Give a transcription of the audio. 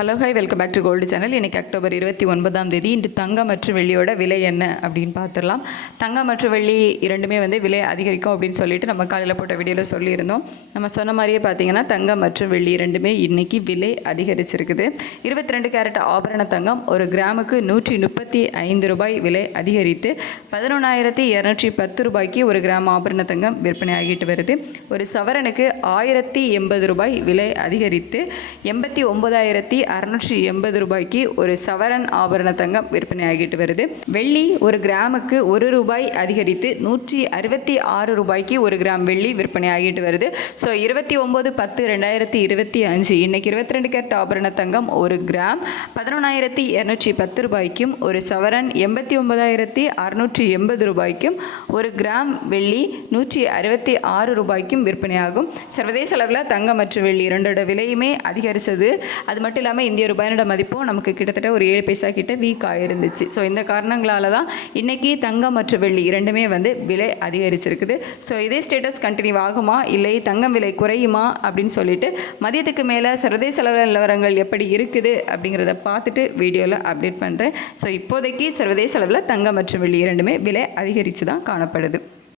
Hello hi welcome back to gold channel. இன்றைக்கி October 29 இன்று தங்கம் மற்றும் வெள்ளியோட விலை என்ன அப்படின்னு பார்த்துடலாம். தங்கம் மற்றும் வெள்ளி இரண்டுமே விலை அதிகரிக்கும் அப்படின்னு சொல்லிட்டு நம்ம காலையில் போட்ட வீடியோவில் சொல்லியிருந்தோம். நம்ம சொன்ன மாதிரியே பார்த்தீங்கன்னா தங்கம் மற்றும் வெள்ளி இரண்டுமே இன்றைக்கி விலை அதிகரிச்சிருக்குது. 22 கேரட் ஆபரண தங்கம் ஒரு கிராமுக்கு 135 ரூபாய் விலை அதிகரித்து 11,210 ரூபாய்க்கு ஒரு கிராம் ஆபரண தங்கம் விற்பனை ஆகிட்டு வருது. ஒரு சவரனுக்கு 1,080 ரூபாய் விலை அதிகரித்து 89,680 ரூபாய்க்கு ஒரு சவரன் ஆபரண தங்கம் விற்பனை ஆகிட்டு வருது. வெள்ளி ஒரு கிராமுக்கு 1 ரூபாய் அதிகரித்து 166 ரூபாய்க்கு ஒரு கிராம் வெள்ளி விற்பனை ஆகிட்டு வருது. ஸோ 29/10/2025 இன்னைக்கு 22 கேரட் ஆபரண தங்கம் ஒரு கிராம் 11,210 ரூபாய்க்கும் ஒரு சவரன் 89,680 ரூபாய்க்கும் ஒரு கிராம் வெள்ளி 166 ரூபாய்க்கும் விற்பனையாகும். சர்வதேச அளவில் தங்கம் மற்றும் வெள்ளி இரண்டோட விலையுமே அதிகரித்தது. அது மட்டும் இல்லாமல் இந்திய ரூபாயோட மதிப்பும் நமக்கு கிட்டத்தட்ட ஒரு 7 பைசா கிட்ட வீக் ஆகிருந்துச்சு. ஸோ இந்த காரணங்களால் தான் இன்றைக்கி தங்கம் மற்றும் வெள்ளி இரண்டுமே விலை அதிகரிச்சிருக்குது. ஸோ இதே ஸ்டேட்டஸ் கண்டினியூ ஆகுமா இல்லை தங்கம் விலை குறையுமா அப்படின்னு சொல்லிட்டு மதியத்துக்கு மேலே சர்வதேச அளவில் நிலவரங்கள் எப்படி இருக்குது அப்படிங்கிறத பார்த்துட்டு வீடியோவில் அப்டேட் பண்ணுறேன். ஸோ இப்போதைக்கு சர்வதேச அளவில் தங்கம் மற்றும் வெள்ளி இரண்டுமே விலை அதிகரித்து தான் காணப்படுது.